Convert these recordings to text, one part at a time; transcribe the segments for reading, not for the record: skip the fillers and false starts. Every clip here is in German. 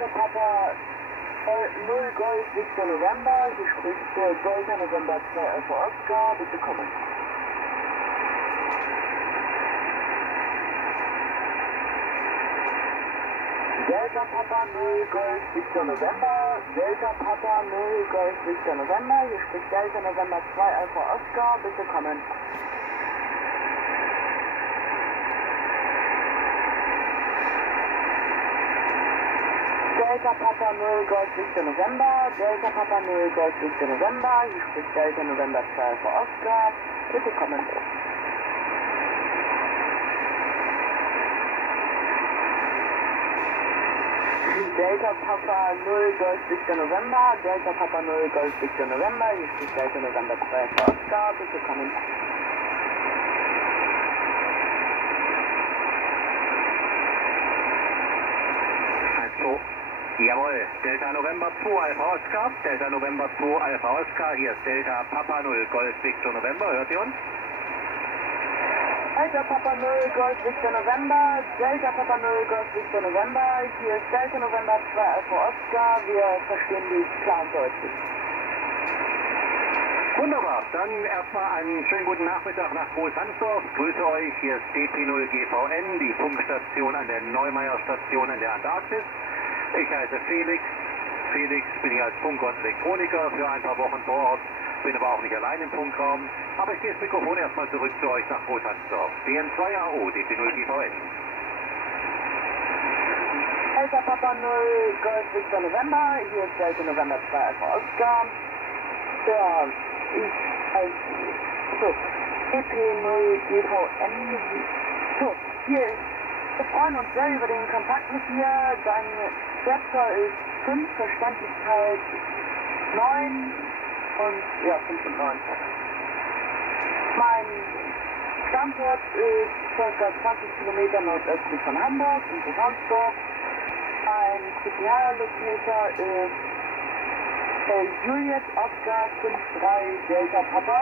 Delta Papa 0 Golf Victor November, hier spricht Delta November 2 Alpha Oscar, bitte kommen. Delta Papa 0 Golf Victor November, Delta Papa 0 Golf Victor November, hier spricht Delta November 2 Alpha Oscar, bitte kommen. Delta Papa 0 Golf Victor November, Delta Papa 0 Golf Victor November, hier spricht Delta November 2 Alpha Oscar, bitte kommen. Delta Papa 0 Golf Victor November, Delta Papa 0 Golf Victor November, hier spricht Delta November 2 Alpha Oscar, bitte kommen. Jawohl, Delta November 2 Alpha Oscar, Delta November 2 Alpha Oscar, hier ist Delta Papa 0 Golf Victor November, hört ihr uns? Delta Papa 0 Golf Victor November, Delta Papa 0 Golf Victor November, hier ist Delta November 2 Alpha Oscar, wir verstehen dich klar und deutlich. Wunderbar, dann erstmal einen schönen guten Nachmittag nach Großhansdorf. Grüße euch, hier ist DP0GVN, die Funkstation an der Neumeier Station in der Antarktis. Ich heiße Felix. Bin hier als Funker und Elektroniker für ein paar Wochen vor Ort, bin aber auch nicht allein im Funkraum. Aber ich gehe das Mikrofon erstmal zurück zu euch nach Großhansdorf. DN2AO, DP0GVN. Delta Papa 0 Golf Victor November, hier ist Delta November 2 Alpha Oscar. Ja, DP0GVN. So, hier ist, wir freuen uns sehr über den Kontakt mit dir. Dein Vektor ist 5, Verständlichkeit 9 und ja, 5 und 9. Mein Standort ist ca. 20 Kilometer nordöstlich von Hamburg, in Großhansdorf. Mein CPR-Locator ist Juliet Oscar 53 Delta Papa.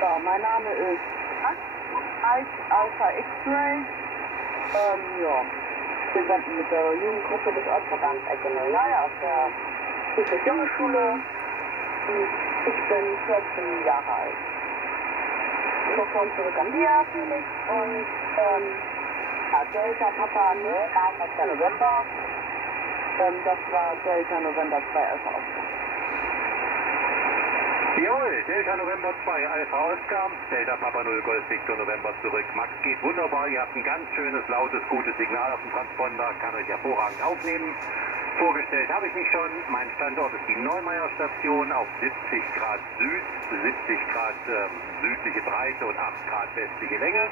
So, mein Name ist Ike Alpha X-Ray. Ja, wir senden mit der Jugendgruppe des Ortsverbands Ecke Leider aus der Jungenschule. Ich bin 14 Jahre alt. Ich komme zurück an dir, Felix, und Delta Papa 0 Alpha November. Das war Delta November 2 Alpha Oscar. Jawohl, Delta November 2 Alpha Oscar, Delta Papa 0 Golf Victor November zurück. Max geht wunderbar, ihr habt ein ganz schönes, lautes, gutes Signal auf dem Transponder, kann euch hervorragend aufnehmen. Vorgestellt habe ich mich schon, mein Standort ist die Neumeier Station auf 70 Grad Süd, 70 Grad südliche Breite und 8 Grad westliche Länge.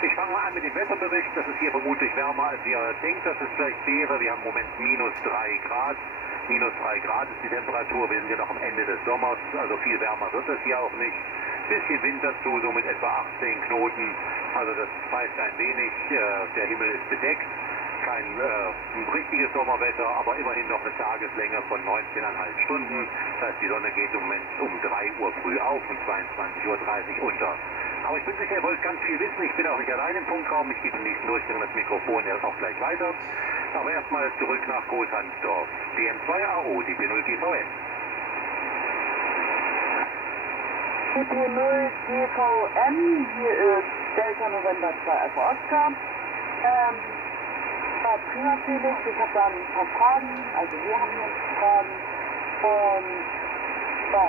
Ich fange mal an mit dem Wetterbericht, das ist hier vermutlich wärmer, als ihr denkt, dass es vielleicht wäre. Wir haben im Moment minus 3 Grad. Minus 3 Grad ist die Temperatur, wir sind ja noch am Ende des Sommers, also viel wärmer wird es hier auch nicht. Bisschen Wind dazu, so mit etwa 18 Knoten, also das pfeift ein wenig, der Himmel ist bedeckt. Kein richtiges Sommerwetter, aber immerhin noch eine Tageslänge von 19,5 Stunden. Das heißt, die Sonne geht im Moment um 3 Uhr früh auf und 22:30 Uhr unter. Aber ich bin sicher, ihr wollt ganz viel wissen. Ich bin auch nicht allein im Funkraum. Ich gebe im nächsten Durchgang das Mikrofon jetzt auch gleich weiter. Aber erstmal zurück nach Großhansdorf. DN2AO, DP0GVN. DP0GVN, hier ist Delta November 2 Alpha Oscar. Prima Felix, ich habe da ein paar Fragen, also wir haben hier ein paar Fragen und ja,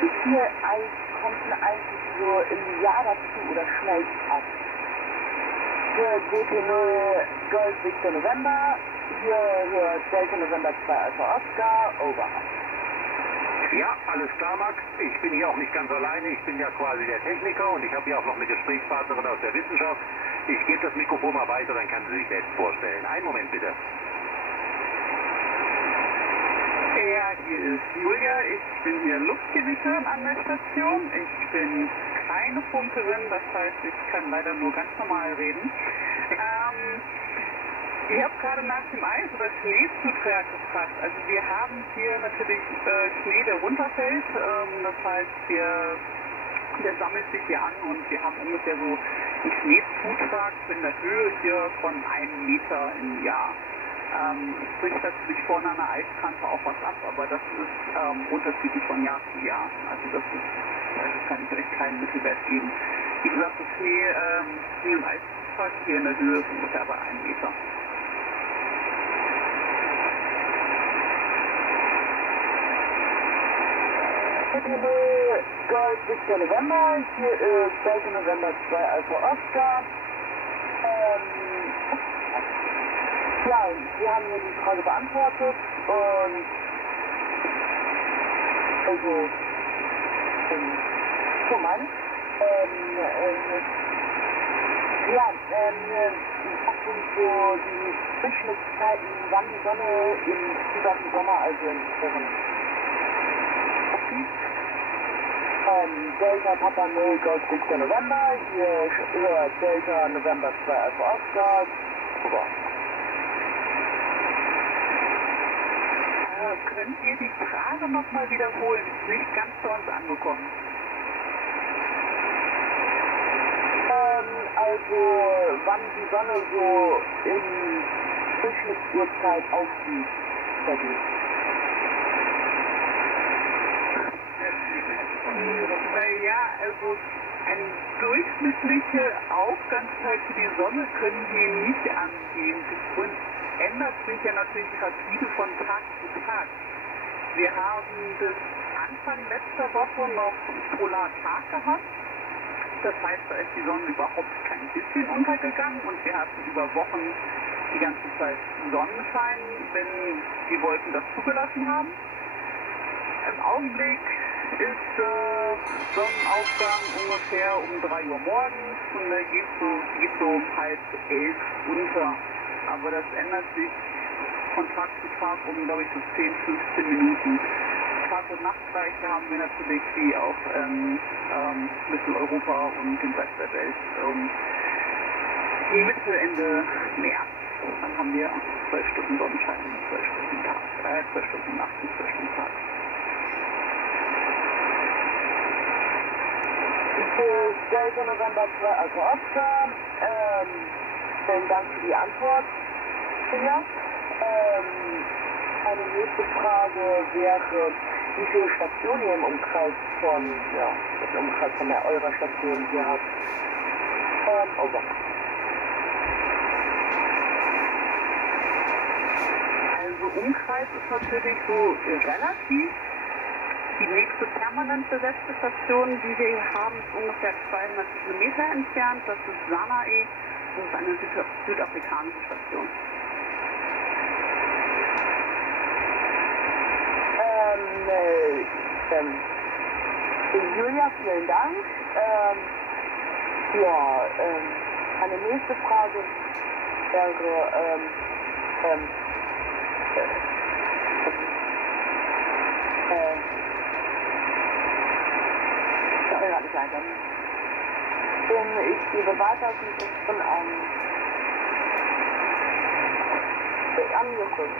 wie viel Eis kommt denn eigentlich so im Jahr dazu oder schmelzt ab? Hier DP0 Golf Victor November, hier Delta November 2 Alpha Oscar, over. Ja, alles klar, Max. Ich bin hier auch nicht ganz alleine. Ich bin ja quasi der Techniker und ich habe hier auch noch eine Gesprächspartnerin aus der Wissenschaft. Ich gebe das Mikrofon mal weiter, dann kann sie sich selbst vorstellen. Einen Moment bitte. Ja, hier ist Julia. Ich bin hier Luftgewichterin an der Station. Ich bin keine Funkerin, das heißt, ich kann leider nur ganz normal reden. Ich habe gerade nach dem Eis oder Schneezutreter gefragt. Also wir haben hier natürlich Schnee, der runterfällt. Das heißt, der sammelt sich hier an und wir haben ungefähr so einen Schneezutrag in der Höhe hier von 1 Meter im Jahr. Es bricht natürlich vorne an der Eiskante auch was ab, aber das ist unterschiedlich von Jahr zu Jahr. Also das kann ich euch keinen Mittelwert geben. Wie gesagt, das Schnee- und Eiszutrag hier in der Höhe ist ungefähr bei 1 Meter. Golf 17 November, hier ist Delta November 2 Alpha Oscar. Ja, wir haben hier die Frage beantwortet und also so meine was sind so die Durchschnittszeiten, wann die Sonne im gesamten Sommer, also in Wochen Delta Papa 0 Golf 17 November, hier Delta November 2 Alpha Oscar. Super. Könnt ihr die Frage nochmal wiederholen? Ist nicht ganz bei uns angekommen. Also wann die Sonne so in Durchschnittsuhrzeit aufgeht. Naja, also eine durchschnittliche Aufgangszeit für die Sonne können wir nicht angehen. Die Grund ändert sich ja natürlich rapide von Tag zu Tag. Wir haben bis Anfang letzter Woche noch Polartag gehabt. Das heißt, da ist die Sonne überhaupt kein bisschen untergegangen und wir hatten über Wochen die ganze Zeit Sonnenschein, wenn die Wolken das zugelassen haben. Im Augenblick ist Sonnenaufgang ungefähr um 3 Uhr morgens und der geht so um 10:30 unter. Aber das ändert sich von Tag zu Tag um, glaube ich, so 10, 15 Minuten. Tag- und Nachtgleiche haben wir natürlich wie auch Mitteleuropa und den Rest der Welt Mitte, Ende März. Dann haben wir 12 Stunden Sonnenschein, 12 Stunden Tag, 12 Stunden Nacht und 12 Stunden Tag. Delta November 2 Alpha Oscar. Vielen Dank für die Antwort. Ja. Eine nächste Frage wäre, wie viele Stationen ihr im Umkreis von eurer Station hier habt. Over. Also Umkreis ist natürlich so relativ. Die nächste permanent besetzte Station, die wir hier haben, ist ungefähr 200 Kilometer entfernt. Das ist Sanae. Das ist eine südafrikanische Station. Julia, vielen Dank. Eine nächste Frage wäre, ich gebe weiter das Mikrofon an Justus.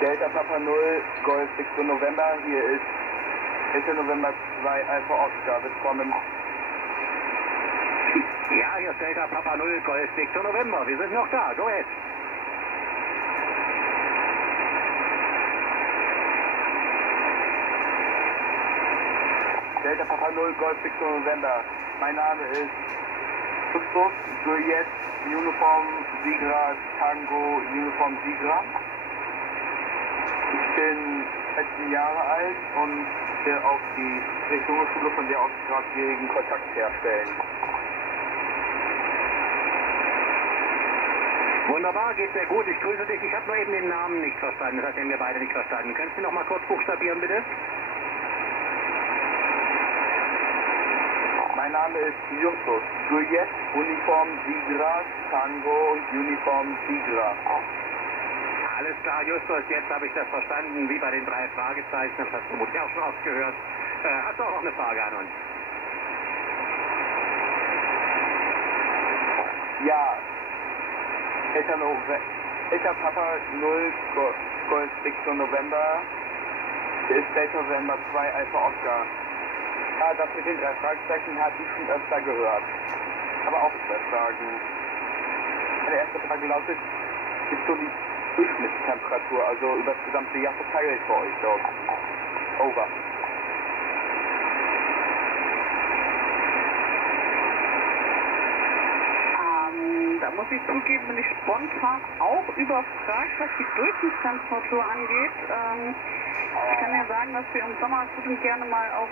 Delta Papa 0, Golf 16 November, hier ist Delta November 2 Alpha Oscar, willkommen. Ja, hier ist Delta Papa 0, Golf 16 November, wir sind noch da, go ahead. Delta Papa 0, Golf 16 November, mein Name ist Justus, Juliet, Uniform Sigra, Tango, Uniform Sigra. Ich bin 16 Jahre alt und will auf die junge Schule, von der aus gerade gegen Kontakt herstellen. Wunderbar, geht sehr gut, ich grüße dich. Ich habe nur eben den Namen nicht verstanden, das haben wir beide nicht verstanden. Könntest du noch mal kurz buchstabieren, bitte? Mein Name ist Justus, Juliet, Uniform Sigra, Tango, Uniform Sigra. Alles klar, Justus, jetzt habe ich das verstanden, wie bei den 3 Fragezeichen, das hast du vermutlich auch schon oft gehört. Hast du auch noch eine Frage an uns? Ja. Delta Papa 0 Golf Victor November. Hier ist Delta November 2 Alpha Oscar. Ja, das mit den 3 Fragezeichen hatte ich schon öfter gehört. Aber auch 2 Fragen. Meine erste Frage lautet, ist so die Durchschnittstemperatur, also über das gesamte Jahr verteilt bei euch dort? Over. Da muss ich zugeben, bin ich spontan auch überfragt, was die Durchschnittstemperatur angeht. Ich kann ja sagen, dass wir im Sommer gut und gerne mal auch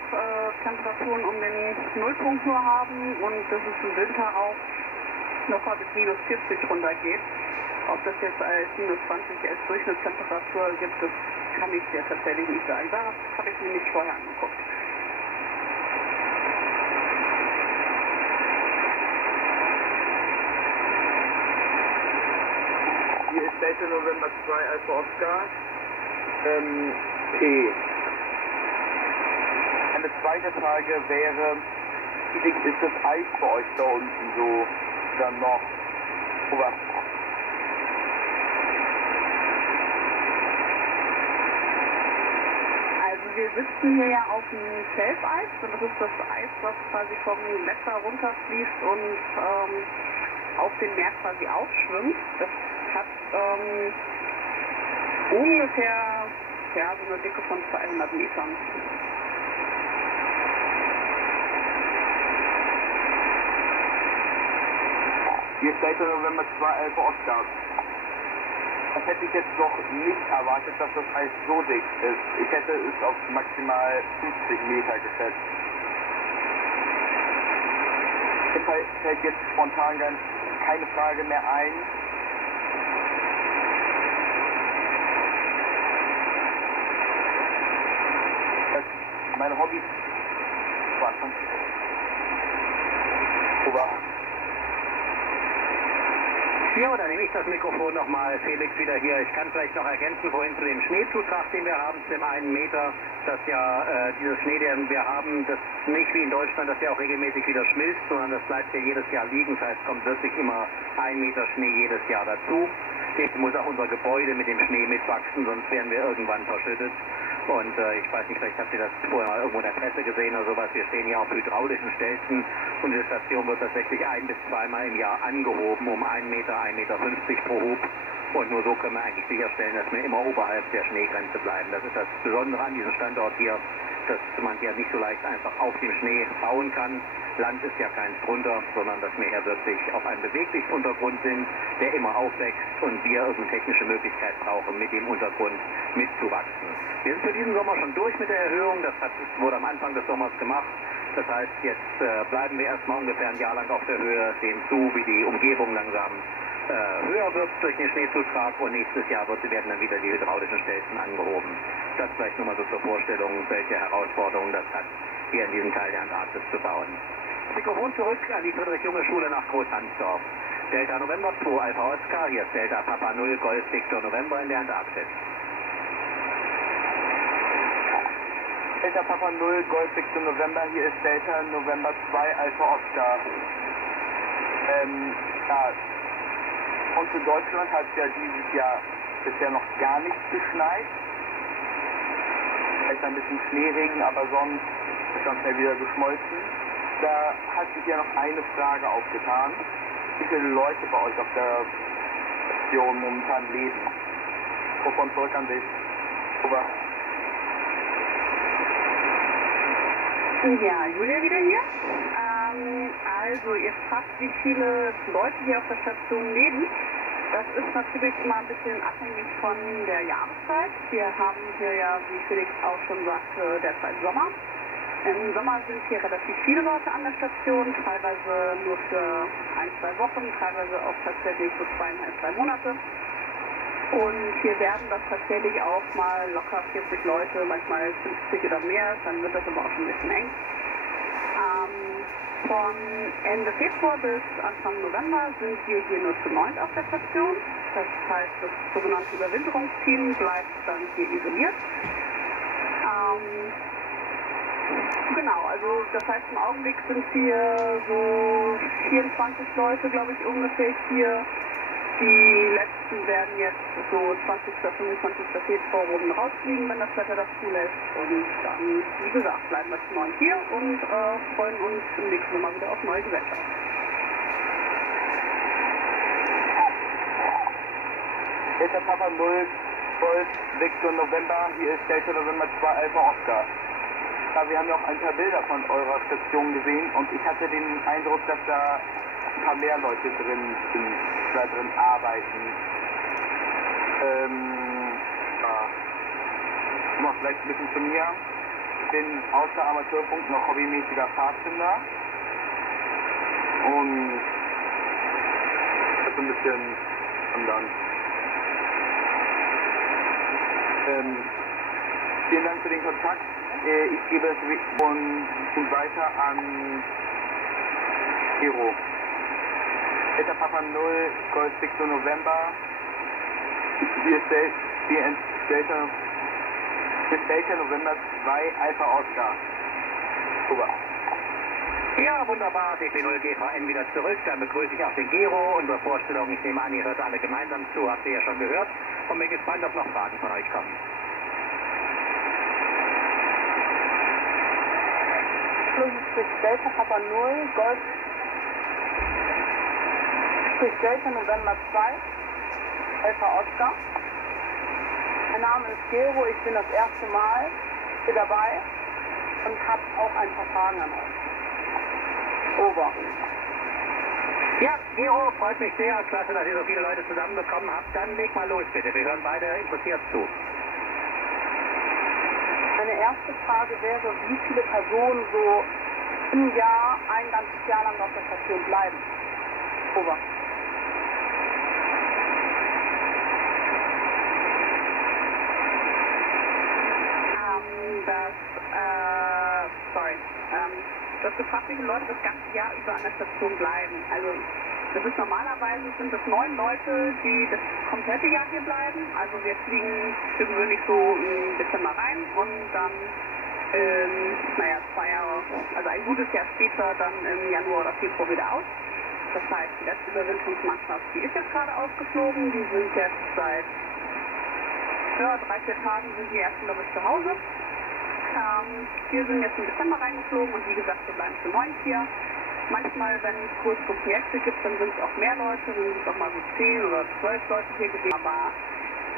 Temperaturen um den Nullpunkt nur haben und dass es im Winter auch locker bis minus 40 runter geht. Ob das jetzt als minus 20 als Durchschnittstemperatur gibt, das kann ich dir tatsächlich nicht sagen. Das habe ich mir nicht vorher angeguckt. Hier ist Delta November 2 Alpha Oscar. P. Eine zweite Frage wäre, wie dick ist das Eis bei euch da unten so dann noch? Over. Also wir sitzen hier ja auf dem Felseis und das ist das Eis, was quasi vom Gletscher runterfließt und auf dem Meer quasi aufschwimmt. Das hat ungefähr so eine Dicke von 200 Metern. Hier ist Delta November 2 Alpha Oscar. Das hätte ich jetzt noch nicht erwartet, dass das Eis so dick ist. Ich hätte es auf maximal 50 Meter geschätzt. Mir fällt jetzt spontan keine Frage mehr ein. Meine Hobbys waren von Over. Ja, dann nehme ich das Mikrofon nochmal. Felix wieder hier. Ich kann vielleicht noch ergänzen, vorhin zu dem Schneezutrag, den wir haben, zu dem 1 Meter, dass ja dieses Schnee, den wir haben, das nicht wie in Deutschland, dass der auch regelmäßig wieder schmilzt, sondern das bleibt ja jedes Jahr liegen. Das heißt, kommt wirklich immer 1 Meter Schnee jedes Jahr dazu. Jetzt muss auch unser Gebäude mit dem Schnee mitwachsen, sonst werden wir irgendwann verschüttet. Und ich weiß nicht, vielleicht habt ihr das vorher mal irgendwo in der Presse gesehen oder sowas. Wir stehen hier auf hydraulischen Stelzen und die Station wird tatsächlich 1- bis 2-mal im Jahr angehoben um 1 Meter, 1,50 Meter pro Hub. Und nur so können wir eigentlich sicherstellen, dass wir immer oberhalb der Schneegrenze bleiben. Das ist das Besondere an diesem Standort hier, dass man hier nicht so leicht einfach auf dem Schnee bauen kann. Land ist ja keins drunter, sondern dass wir hier wirklich auf einem beweglichen Untergrund sind, der immer aufwächst und wir irgendeine technische Möglichkeit brauchen, mit dem Untergrund mitzuwachsen. Wir sind für diesen Sommer schon durch mit der Erhöhung, das wurde am Anfang des Sommers gemacht. Das heißt, jetzt bleiben wir erstmal ungefähr ein Jahr lang auf der Höhe, sehen zu, wie die Umgebung langsam höher wird durch den Schneezutrag und nächstes Jahr werden dann wieder die hydraulischen Stelzen angehoben. Das vielleicht nur mal so zur Vorstellung, welche Herausforderungen das hat, hier in diesem Teil der Antarktis zu bauen. Mikrofon zurück an die Friedrich-Junge-Schule nach Großhansdorf. Delta November 2 Alpha Oscar, hier ist Delta Papa 0 Golf Victor November in der Antarktis. Delta Papa 0 Golf Victor November, hier ist Delta November 2 Alpha Oscar. Ja, und für Deutschland hat es ja dieses Jahr bisher noch gar nicht geschneit. Vielleicht ein bisschen Schneeregen, aber sonst ist dann schnell wieder geschmolzen. Da hat sich ja noch eine Frage aufgetan. Wie viele Leute bei euch auf der Station momentan leben? Wovon zurück an dich? Over. Ja, Julia wieder hier. Also ihr fragt, wie viele Leute hier auf der Station leben. Das ist natürlich immer ein bisschen abhängig von der Jahreszeit. Wir haben hier ja, wie Felix auch schon sagte, derzeit Sommer. Im Sommer sind hier relativ viele Leute an der Station, teilweise nur für 1-2 Wochen, teilweise auch tatsächlich so 2,5-3 Monate. Und hier werden das tatsächlich auch mal locker 40 Leute, manchmal 50 oder mehr, dann wird das aber auch schon ein bisschen eng. Von Ende Februar bis Anfang November sind wir hier nur zu 9 auf der Station. Das heißt, das sogenannte Überwinterungsteam bleibt dann hier isoliert. Genau, also das heißt im Augenblick sind hier so 24 Leute, glaube ich, ungefähr hier. Die letzten werden jetzt so 20. 25. Februar oben rausfliegen, wenn das Wetter das zulässt. Und dann, wie gesagt, bleiben wir zu 9 hier und freuen uns im nächsten Mal wieder auf neue Gesellschaft. Delta Papa 0, Golf, Victor November, hier ist Delta November 2 Alpha Oscar. Ja, wir haben ja auch ein paar Bilder von eurer Station gesehen und ich hatte den Eindruck, dass da ein paar mehr Leute drin sind, da drin arbeiten. Noch vielleicht ein bisschen zu mir. Ich bin außer Amateurfunk noch hobbymäßiger Pfadfinder und das ist ein bisschen anderen. Vielen Dank für den Kontakt. Ich gebe es und weiter an Hero. Delta Papa 0, Golf Victor November. Hier ist Delta November 2, Alpha Oscar. Super. Ja, wunderbar. DP0GVN wieder zurück. Dann begrüße ich auch den Gero. Unsere Vorstellung, ich nehme an, ihr hört alle gemeinsam zu, habt ihr ja schon gehört. Und bin gespannt, ob noch Fragen von euch kommen. Delta Papa 0, Golf, Delta November 2, Alpha Oscar. Mein Name ist Gero, ich bin das erste Mal hier dabei und habe auch ein paar Fragen an euch. Over. Ja, Gero, freut mich sehr. Klasse, dass ihr so viele Leute zusammenbekommen habt. Dann leg mal los, bitte. Wir hören beide interessiert zu. Meine erste Frage wäre, wie viele Personen so im Jahr ein ganzes Jahr lang auf der Station bleiben? Over. Du hast gefragt, wie viele Leute das ganze Jahr über an der Station bleiben. Also das ist normalerweise sind es 9 Leute, die das komplette Jahr hier bleiben. Also wir fliegen für gewöhnlich so im Dezember rein und dann 2 Jahre, also ein gutes Jahr später dann im Januar oder Februar wieder aus. Das heißt, die letzte Überwinterungsmannschaft, die ist jetzt gerade ausgeflogen. Die sind jetzt seit 3-4 Tagen sind die ersten, glaube ich, zu Hause. Wir sind jetzt im Dezember reingeflogen und wie gesagt, wir bleiben zu 9 hier. Manchmal, wenn es größere Projekte gibt, dann sind es auch mehr Leute, dann sind es auch mal so 10 oder 12 Leute hier gewesen. Aber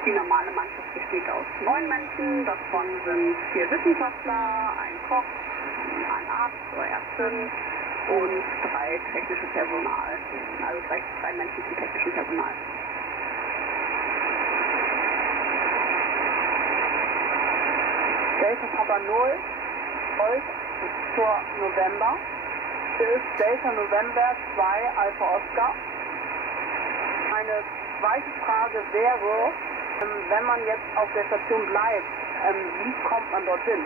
die normale Mannschaft besteht aus 9 Menschen, davon sind 4 Wissenschaftler, ein Koch, ein Arzt oder Ärztin und 3 technisches Personal. Also 3 Menschen zum technischen Personal. Delta Papa 0, Golf Victor November. Hier ist Delta November 2 Alpha Oscar. Meine zweite Frage wäre, wenn man jetzt auf der Station bleibt, wie kommt man dorthin?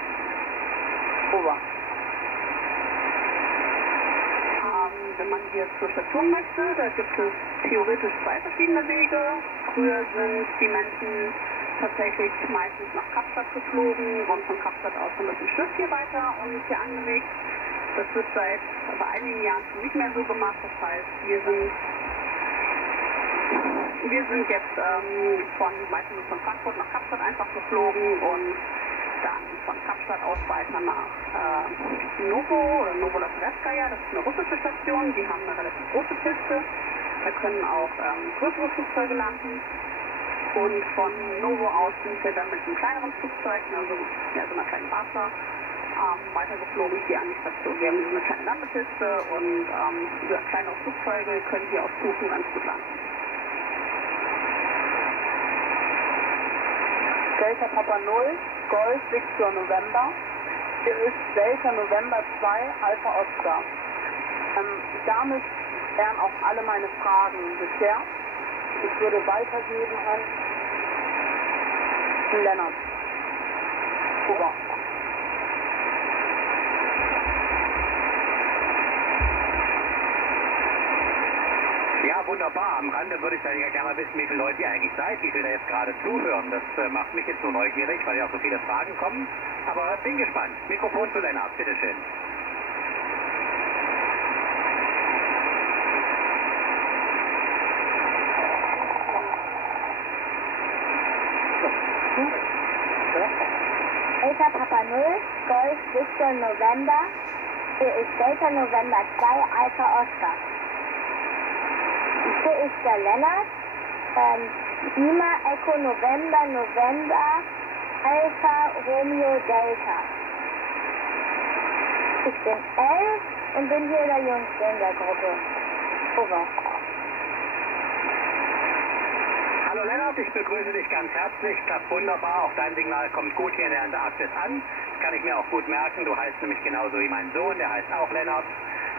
Over. Wenn man hier zur Station möchte, da gibt es theoretisch 2 verschiedene Wege. Früher sind die Menschen tatsächlich meistens nach Kapstadt geflogen und von Kapstadt aus dann mit dem Schiff hier weiter und hier angelegt. Das wird seit einigen Jahren schon nicht mehr so gemacht. Das heißt, wir sind jetzt meistens von Frankfurt nach Kapstadt einfach geflogen und dann von Kapstadt aus weiter nach Novolasvetskaya. Das ist eine russische Station. Die haben eine relativ große Piste. Da können auch größere Flugzeuge landen. Und von Novo aus sind wir dann mit einem kleineren Flugzeug, also so einer kleinen Basler, weitergeflogen hier an die Station. Wir haben so eine kleine Landepiste und kleinere Flugzeuge können hier aus Kuchen ganz gut landen. Delta Papa 0, Golf Victor November. Hier ist Delta November 2 Alpha Oscar. Damit wären auch alle meine Fragen bisher. Ich würde weitergeben an Lennart. Over. Ja, wunderbar. Am Rande würde ich dann ja gerne mal wissen, wie viele Leute ihr eigentlich seid, wie viele da jetzt gerade zuhören. Das macht mich jetzt so neugierig, weil ja auch so viele Fragen kommen. Aber bin gespannt. Mikrofon zu Lennart, bitteschön. Delta Papa 0, Golf Victor November, hier ist Delta November 2, Alpha Oscar. Hier ist der Lennart, Lima Echo November, November, Alpha Romeo Delta. Ich bin 11 und bin hier der Jüngste in der Gruppe. Over. Hallo Lennart, ich begrüße dich ganz herzlich. Klappt wunderbar. Auch dein Signal kommt gut hier in der Antarktis an. Kann ich mir auch gut merken. Du heißt nämlich genauso wie mein Sohn. Der heißt auch Lennart,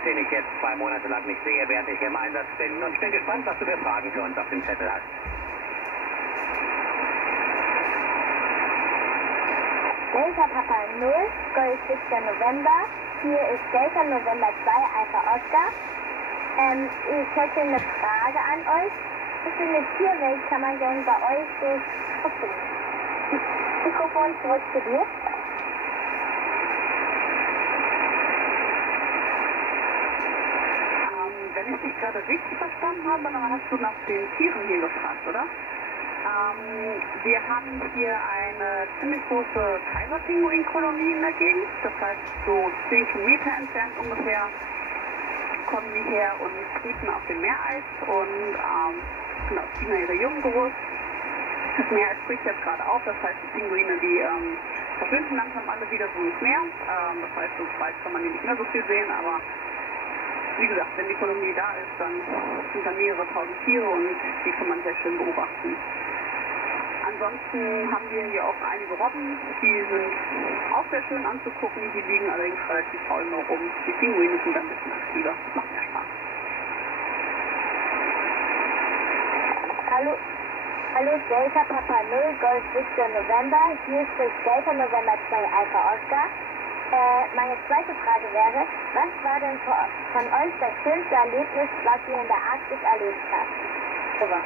den ich jetzt 2 Monate lang nicht sehe, während ich hier im Einsatz bin. Und ich bin gespannt, was du für Fragen für uns auf dem Zettel hast. Delta Papa 0, Golf Victor November, hier ist Delta November 2, Alpha Oscar. Ich hätte eine Frage an euch. Wie viele Tierwelt kann man denn bei euch so gucken? Mikrofon zurück zu dir. Wenn ich dich gerade richtig verstanden habe, dann hast du nach den Tieren hier gefragt, oder? Wir haben hier eine ziemlich große Kaiserpinguinkolonie in der Gegend. Das heißt, so 10 Kilometer entfernt ungefähr kommen die her und brüten auf dem Meereis und genau, ziehen ihre Jungen groß. Das Meer spricht jetzt gerade auf, das heißt, die Pinguine, die verschwinden langsam alle wieder so ins Meer. Das heißt, so weit kann man die nicht mehr so viel sehen, aber wie gesagt, wenn die Kolonie da ist, dann sind da mehrere tausend Tiere und die kann man sehr schön beobachten. Ansonsten haben wir hier auch einige Robben, die sind auch sehr schön anzugucken, die liegen allerdings relativ faul noch rum. Die Pinguine sind ein bisschen aktiver, das macht mehr Spaß. Hallo Delta Papa 0, Golf Victor November, hier ist Delta November 2, Alpha Oscar. Meine zweite Frage wäre, was war denn von euch das schönste Erlebnis, was ihr in der Arktis erlebt habt? Over.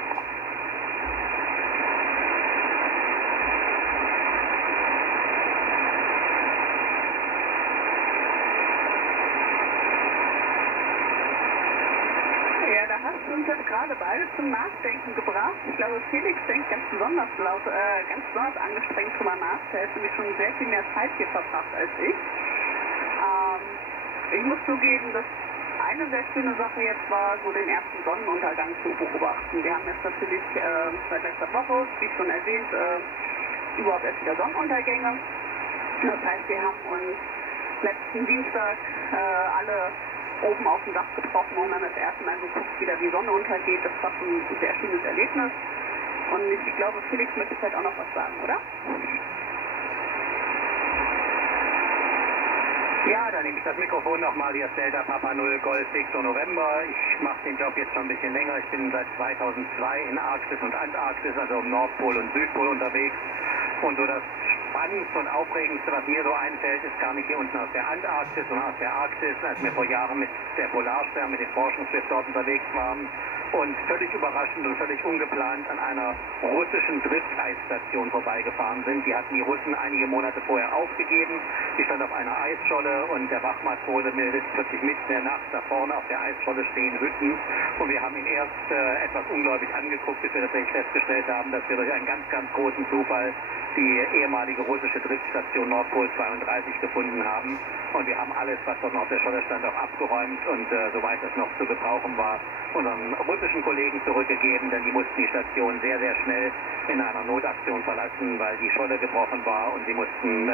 Ja, da hast du uns jetzt gerade beide zum Nachdenken gebracht. Ich glaube, Felix denkt ganz besonders angestrengt drüber nach. Der hat nämlich schon sehr viel mehr Zeit hier verbracht als ich. Ich muss zugeben, dass eine sehr schöne Sache jetzt war, so den ersten Sonnenuntergang zu beobachten. Wir haben jetzt natürlich seit letzter Woche, wie schon erwähnt, überhaupt erst wieder Sonnenuntergänge. Das heißt, wir haben uns letzten Dienstag alle oben auf dem Dach getroffen und dann das erste Mal geguckt, wie da die Sonne untergeht. Das war schon ein sehr schönes Erlebnis. Und ich glaube, Felix möchte vielleicht auch noch was sagen, oder? Ja, dann nehme ich das Mikrofon nochmal. Hier ist Delta Papa 0, Golf Victor November. Ich mache den Job jetzt schon ein bisschen länger. Ich bin seit 2002 in Arktis und Antarktis, also im Nordpol und Südpol unterwegs. Und so das Spannendste und Aufregendste, was mir so einfällt, ist gar nicht hier unten aus der Antarktis, sondern aus der Arktis, als wir vor Jahren mit der Polarstern, mit dem Forschungsschiff dort unterwegs waren und völlig überraschend und völlig ungeplant an einer russischen Drifteisstation vorbeigefahren sind. Die hatten die Russen einige Monate vorher aufgegeben. Die stand auf einer Eisscholle und der Wachmatrose meldet plötzlich mitten in der Nacht, da vorne auf der Eisscholle stehen Hütten. Und wir haben ihn erst etwas ungläubig angeguckt, bis wir tatsächlich festgestellt haben, dass wir durch einen ganz, ganz großen Zufall die ehemalige russische Driftstation Nordpol 32 gefunden haben. Und wir haben alles, was dort noch auf der Scholle stand, auch abgeräumt und soweit es noch zu gebrauchen war, unseren russischen Kollegen zurückgegeben, denn die mussten die Station sehr, sehr schnell in einer Notaktion verlassen, weil die Scholle gebrochen war und sie mussten,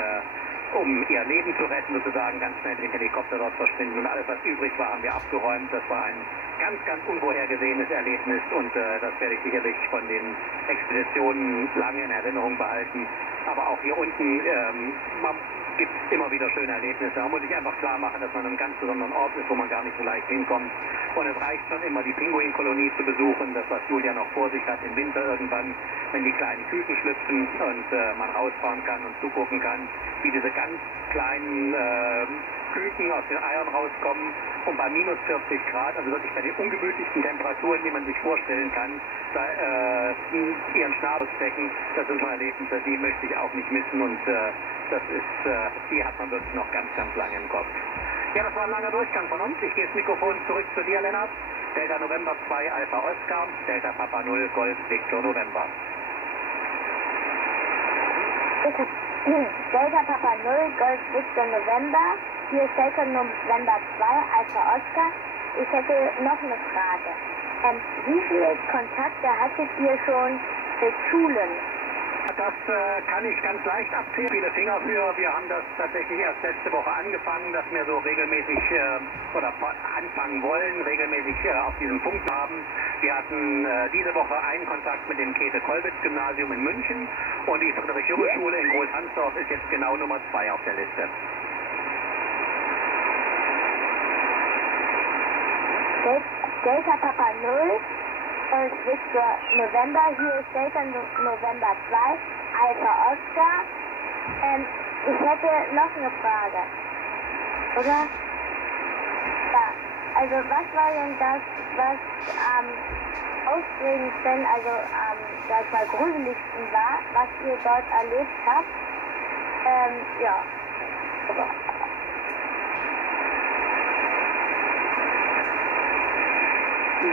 um ihr Leben zu retten, sozusagen ganz schnell den Helikopter dort verschwinden. Und alles, was übrig war, haben wir abgeräumt. Das war ein ganz, ganz unvorhergesehenes Erlebnis und das werde ich sicherlich von den Expeditionen lange in Erinnerung behalten. Aber auch hier unten gibt es immer wieder schöne Erlebnisse. Da muss ich einfach klar machen, dass man an einem ganz besonderen Ort ist, wo man gar nicht so leicht hinkommt. Und es reicht schon immer, die Pinguinkolonie zu besuchen, das, was Julia noch vor sich hat im Winter irgendwann, wenn die kleinen Küken schlüpfen und man rausfahren kann und zugucken kann, wie diese ganz kleinen Küken Schinken aus den Eiern rauskommen und bei minus 40 Grad, also wirklich bei den ungemütlichsten Temperaturen, die man sich vorstellen kann, da, ihren Schnabel stecken, das sind so Erlebnisse, die möchte ich auch nicht missen und die hat man wirklich noch ganz, ganz lange im Kopf. Ja, das war ein langer Durchgang von uns. Ich gehe das Mikrofon zurück zu dir, Lennart. Delta November 2 Alpha Oscar, Delta Papa 0 Golf Victor November. Delta Papa 0 Golf Victor November, hier ist Delta November 2 Alpha Oscar. Ich hätte noch eine Frage. Wie viele Kontakte hattet ihr schon mit Schulen? Das kann ich ganz leicht abzählen. Viele Finger für. Wir haben das tatsächlich erst letzte Woche angefangen, dass wir so regelmäßig oder anfangen wollen, regelmäßig auf diesem Punkt haben. Wir hatten diese Woche einen Kontakt mit dem Käthe-Kollwitz-Gymnasium in München und die Friedrich-Junge-Schule in Großhansdorf ist jetzt genau Nummer 2 auf der Liste. Delta Papa 0 und Victor November, hier ist Delta November 2, Alpha Oscar. Ich hätte noch eine Frage, oder? Ja, also was war denn das, was am aufregendsten, also am, sag ich mal, gruseligsten war, was ihr dort erlebt habt? Ja.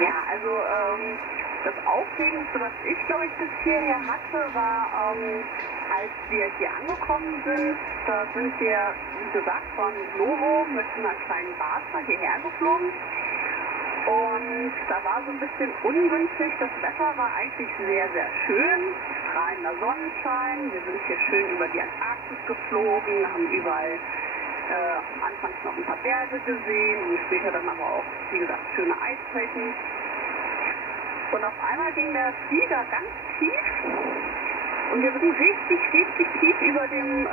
Ja, also das Aufregendste, was ich glaube ich bis hierher hatte, war, als wir hier angekommen sind, da sind wir, wie gesagt, von Novo mit einer kleinen Barca hierher geflogen. Und da war so ein bisschen ungünstig, das Wetter war eigentlich sehr, sehr schön, strahlender Sonnenschein, wir sind hier schön über die Antarktis geflogen, haben überall anfangs noch ein paar Berge gesehen und später dann aber auch, wie gesagt, schöne Eisflächen. Und auf einmal ging der Flieger ganz tief und wir sind richtig, richtig tief über dem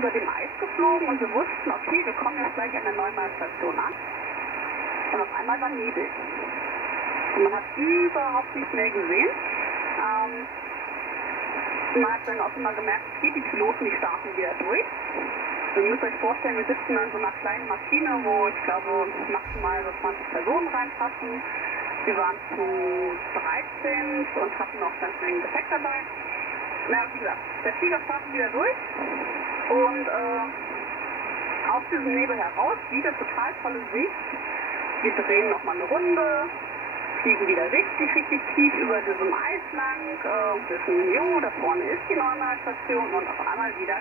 Eis geflogen und wir wussten, okay, wir kommen jetzt gleich an der Neumahlstation an. Und auf einmal war Nebel. Und man hat überhaupt nichts mehr gesehen. Man hat dann auch immer gemerkt, okay, die Piloten, die starten wieder durch. Ihr müsst euch vorstellen, wir sitzen an so einer kleinen Maschine, wo ich glaube maximal so 20 Personen reinpassen. Wir waren zu 13 und hatten auch ganz wenig Gepäck dabei. Na, wie gesagt, der Flieger startet wieder durch und aus diesem Nebel heraus wieder total tolle Sicht. Wir drehen nochmal eine Runde, fliegen wieder richtig, richtig tief über diesem Eis lang, wissen, jo, da vorne ist die Neumahlstation und auf einmal wieder